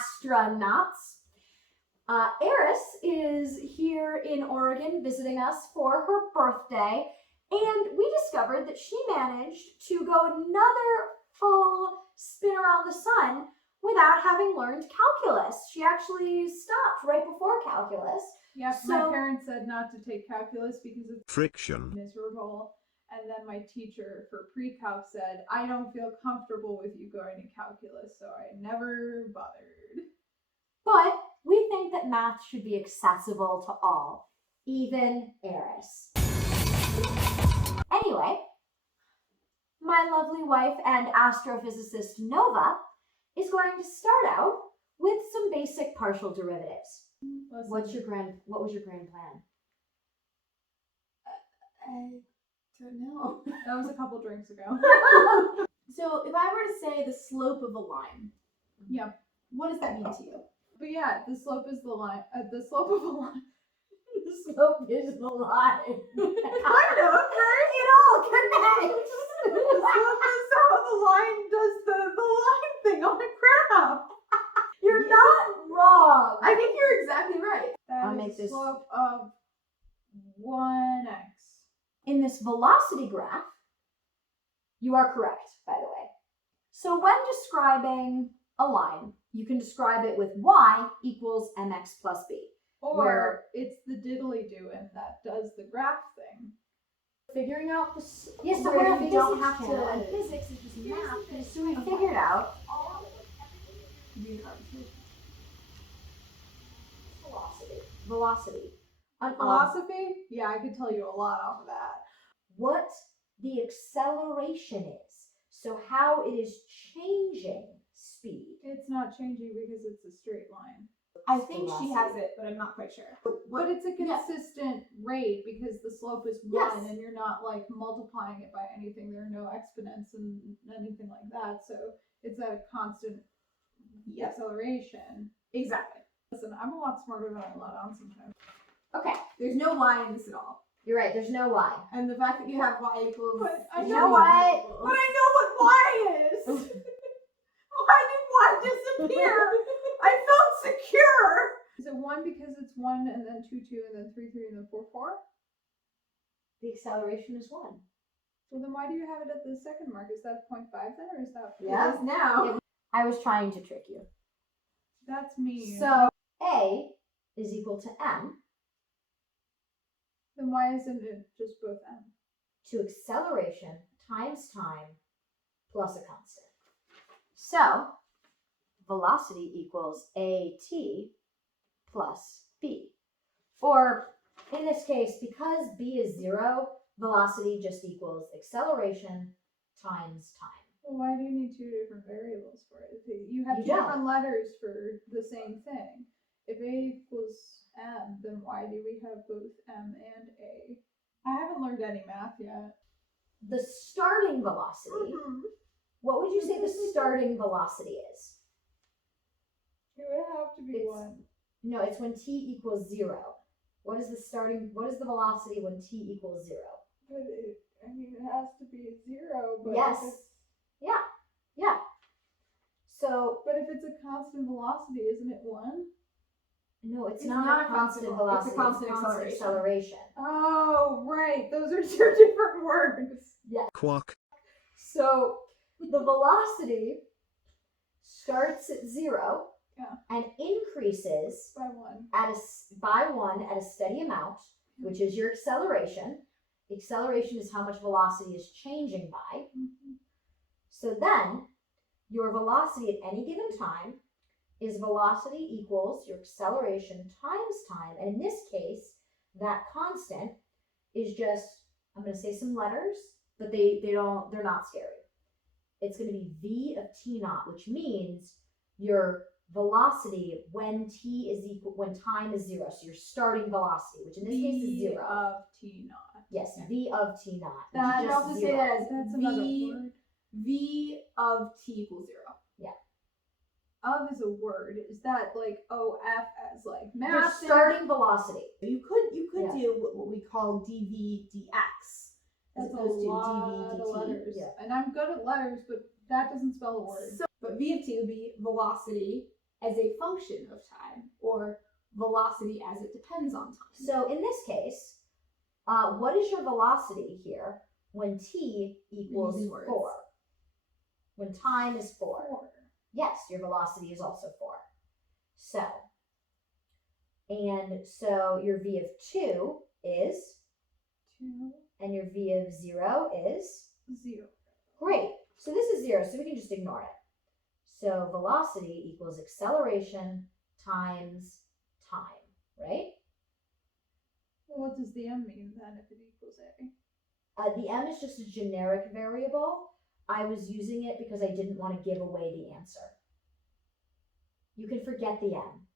astronauts. Eris is here in Oregon visiting us for her birthday, and we discovered that she managed to go another full spin around the sun without having learned calculus. She actually stopped right before calculus. Yep, my parents said not to take calculus because it's friction. Miserable. And then my teacher for pre-calc said, I don't feel comfortable with you going to calculus, so I never bothered. But we think that math should be accessible to all, even Eris. Anyway, my lovely wife and astrophysicist Nova is going to start out with some basic partial derivatives. What was your grand plan? I don't know. That was a couple drinks ago. So if I were to say the slope of a line, Yeah. what does that mean to you? But yeah, the slope is the line. The slope of a line. The slope is the line. Kind of, right? It all connects. The slope is how the line does the line thing on a graph. You're not wrong. I think you're exactly right. I'll That make is this- the slope of 1x. In this velocity graph, you are correct, by the way. So when describing a line, you can describe it with y equals mx plus b. Or it's the diddly-do and that does the graph thing. Figuring out the... Yes, so where we you don't don't have to... to. Physics is just math. So we figured out velocity. Philosophy? Yeah, I could tell you a lot off of that. What the acceleration is. So how it is changing speed. It's not changing because it's a straight line. I think she has it, but I'm not quite sure. But it's a consistent rate because the slope is 1 Yes. and you're not like multiplying it by anything. There are no exponents and anything like that. So it's at a constant acceleration. Exactly. Listen, I'm a lot smarter than I let on sometimes. Okay, there's no y in this at all. You're right, there's no y. And the fact that you have y equals... But I You know what? But I know what y is! Why did y disappear? I felt secure! Is it 1 because it's 1 and then 2, 2 and then 3, 3 and then 4, 4? The acceleration is 1. Well then why do you have it at the second mark? Is that 0.5 then or is that... Yeah. It is now. I was trying to trick you. That's me. So a is equal to m. Then why isn't it just both m? To acceleration times time plus a constant. So velocity equals at plus b. Or in this case, because b is 0, velocity just equals acceleration times time. Well, why do you need 2 different variables for it? You have You 2 don't. different letters for the same thing. If a equals m, then why do we have both m and a? I haven't learned any math yet. The starting velocity, what would you say the starting velocity is? It would have to be It's- 1. No, it's when t equals 0. What is the velocity when t equals 0? But it has to be 0. But Yes. If it's, Yeah. So, but if it's a constant velocity, isn't it 1? no, it's It's not not a constant velocity, it's a constant acceleration. Oh, right. Those are 2 different words. Quack. So, the velocity starts at 0 and increases By 1. by 1 at a steady amount, which is your acceleration. Acceleration is how much velocity is changing by. So then, your velocity at any given time is velocity equals your acceleration times time. And in this case, that constant is just, I'm going to say some letters, but they're not scary. It's going to be v of t naught, which means your velocity when time is 0. So your starting velocity, which in this case is 0. of t naught. Yes, v of t naught. You That- can just also say 0. that as That's another word. v of t equals 0. Of is a word. Is that like OF as like Your math? starting velocity. You could Yeah. do what we call dv dx as That's a opposed to lot dv of dt. letters. Yeah. And I'm good at letters, but that doesn't spell a word. So, but v of t would be velocity as a function of time, or velocity as it depends on time. So in this case, what is your velocity here when t equals Using words. 4? When time is 4. Yes, your velocity is also 4. So, and so your v of 2 is, 2, and your v of 0 is, 0. great. So this is 0, so we can just ignore it. So velocity equals acceleration times time, right? Well, what does the m mean then if it equals a? The m is just a generic variable. I was using it because I didn't want to give away the answer. You can forget the m.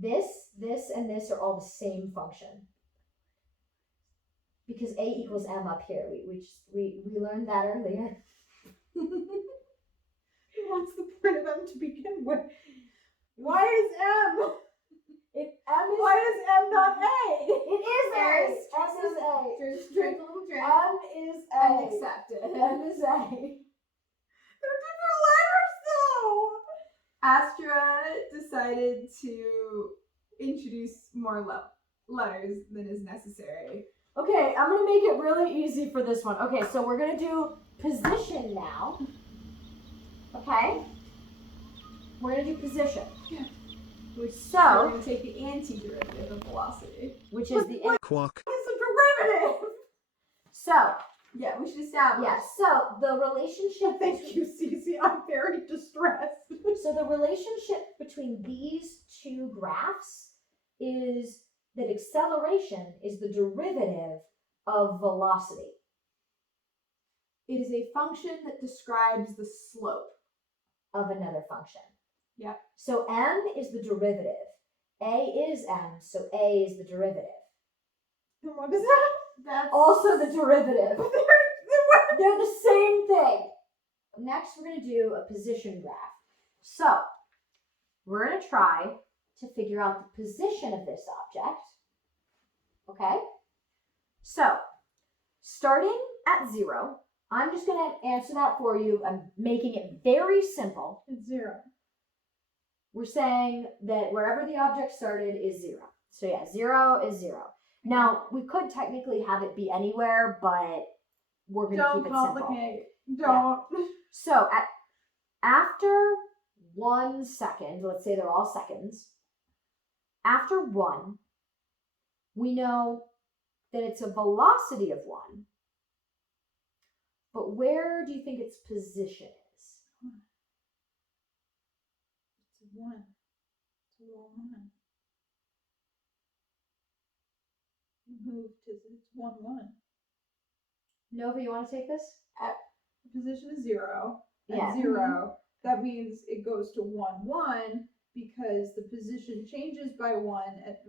This, and this are all the same function. Because a equals m up here. We learned that earlier. What's the point of m to begin with? Why is m? Why is m not a? It is a. Eris, M is a. Just drink a little drink M is a. and accept it. M is a. They're different letters though. Astra decided to introduce more letters than is necessary. Okay, I'm gonna make it really easy for this one. Okay, so we're gonna do position now. Okay? We're gonna do position. Yeah. We're So we're going to take the antiderivative of velocity. which is the Quack. It's a derivative. so Yeah, we should establish. yeah, so the relationship Thank you, Cece. I'm very distressed. So the relationship between these two graphs is that acceleration is the derivative of velocity. It is a function that describes the slope. Of another function. Yeah. So m is the derivative. A is m, so a is the derivative. And what is that? That's Also the derivative. They're the same thing. Next, we're going to do a position graph. So, we're going to try to figure out the position of this object. Okay? So, starting at 0, I'm just going to answer that for you. I'm making it very simple. It's 0. We're saying that wherever the object started is 0. So yeah, 0 is 0. Now, we could technically have it be anywhere, but we're going to Don't keep it simple. complicate. Don't. So after 1 second, let's say they're all seconds, after 1, we know that it's a velocity of 1. But where do you think its position is? It's 1. It's 1. Moved to it's 1 1. Nova, you want to take this? The position is 0. At Yeah. 0, that means it goes to 1 1 because the position changes by 1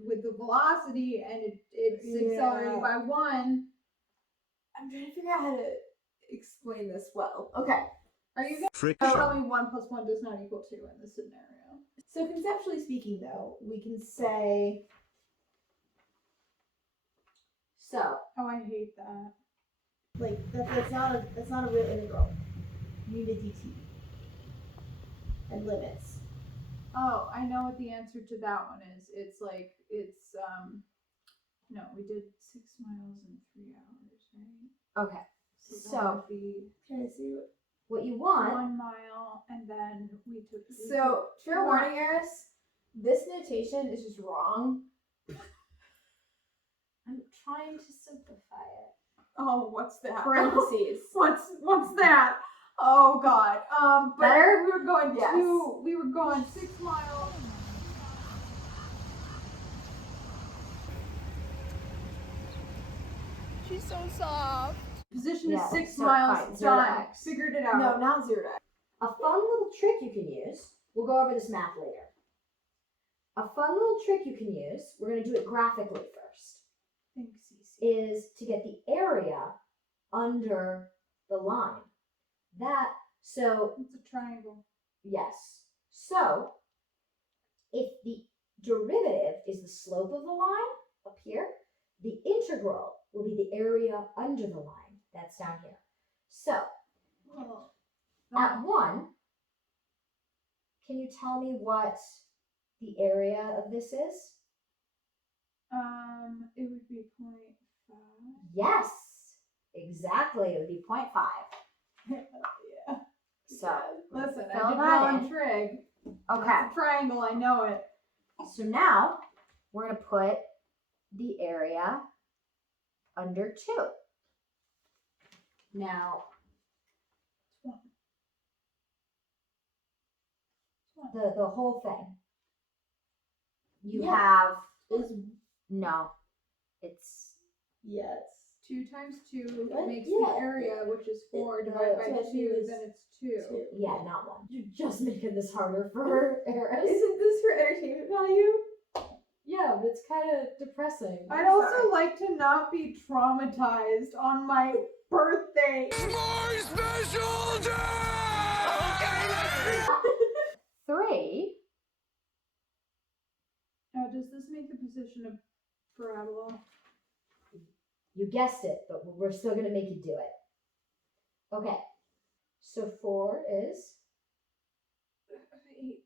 with the velocity, and it's accelerating by 1. I'm trying to figure out how to explain this well. Okay. Are you going to Friction. tell me 1 plus 1 does not equal 2 in this scenario? So conceptually speaking, though, we can say. So, Oh, I hate that. Like that's not a real integral. You need a dt and limits. Oh, I know what the answer to that one is. It's no, we did 6 miles in 3 hours, right? okay. that So, would be Can I see what? what you want, 1 mile, and then we took. So fair warning, Eris. This notation is just wrong. I'm trying to simplify it. Oh, what's that? Parentheses. What's that? Oh God. But Better? we were going Yes. we were going 6 miles. She's so soft. Position Yeah, is 6 so miles. fine, 0 to Done. X. Figured it out. No, not 0 to X. A fun little trick you can use, we'll go over this math later. A fun little trick you can use, we're going to do it graphically first, Thanks, Cece. is to get the area under the line. So It's a triangle. yes. So if the derivative is the slope of the line up here, the integral will be the area under the line. That's down here. So Oh. at 1, can you tell me what the area of this is? It would be 0.5. Yes, exactly. It would be 0.5. Yeah. So, Listen, I fill did that well in. on trig. Okay. It's a triangle, I know it. So now we're going to put the area under 2. Now, the whole thing. You Yeah. have, Is no, it's, yes. 2 times 2 What? makes Yeah. the area, which is 4, It- divided by so 2, is then it's 2. yeah, not 1. You're just making this harder for Eris. Isn't this for entertainment value? Yeah, but it's kind of depressing. I'd also like to not be traumatized on my birthday. My special day! 3. Does this make the position a parabola? You guessed it, but we're still going to make you do it. Okay. So 4 is 8.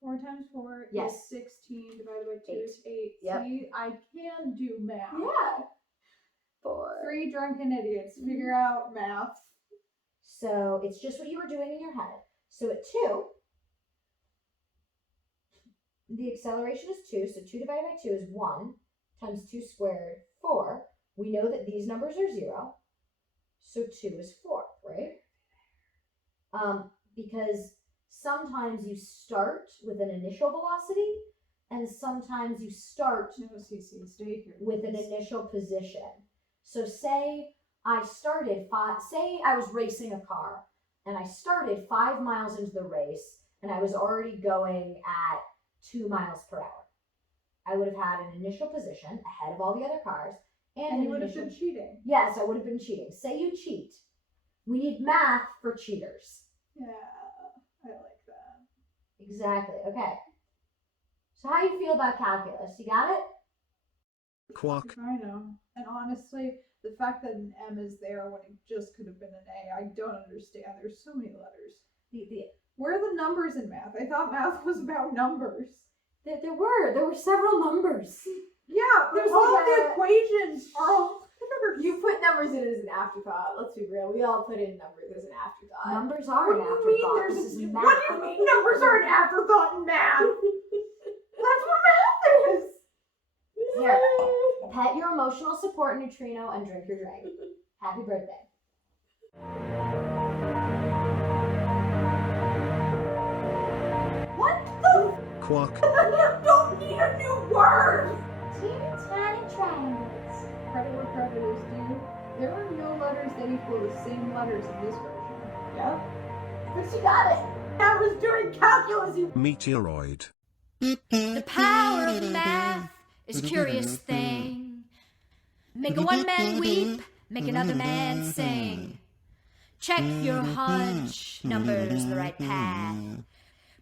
4 times 4 Yes. is 16, divided by 2 8. is 8. Yep. See, I can do math. Yeah. 4. 3 drunken idiots figure out math. So it's just what you were doing in your head. So at 2, the acceleration is 2. So 2 divided by 2 is 1 times 2 squared, 4. We know that these numbers are 0. So 2 is 4, right? Because sometimes you start with an initial velocity and sometimes you start No, CC, stay here. with an initial position. So say I was racing a car and I started 5 miles into the race and I was already going at 2 miles per hour. I would have had an initial position ahead of all the other cars And you would have been cheating. Yes, I would have been cheating. Say you cheat. We need math for cheaters. Yeah, I like that. Exactly. Okay. So how do you feel about calculus? You got it? Quack. I know. And honestly, the fact that an M is there when it just could have been an A, I don't understand. There's so many letters. Where are the numbers in math? I thought math was about numbers. There were several numbers. Yeah, but There's all like the a- equations are all letters. You put numbers in as an afterthought. Let's be real. We all put in numbers as an afterthought. Numbers are What an do you mean afterthought. there's This is math. What do you mean numbers are an afterthought in math? That's what math is. Here, pet your emotional support neutrino and drink your drink. Happy birthday. What the? Quack. You don't need a new word. Teeny tiny triangles. Credit where credit is due. There are no letters that equal the same letters in this version. Yep. But she got it. I was doing calculus, you. Meteoroid. The power of math is a curious thing. Make a one man weep, make another man sing. Check your hunch, numbers the right path.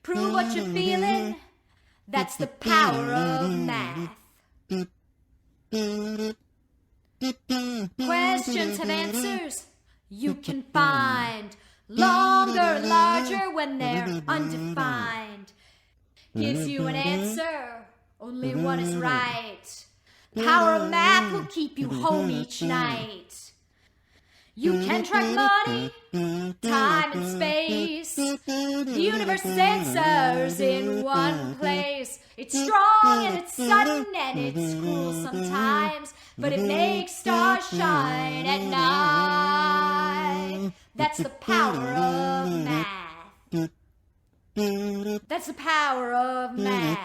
Prove what you're feeling, that's the power of math. Questions have answers you can find. Longer and larger when they're undefined. Gives you an answer, only one is right. Power of math will keep you home each night. You can track money, time and space. The universe's answers in one place. It's strong and it's sudden and it's cruel sometimes, but it makes stars shine at night. That's the power of math. That's the power of math.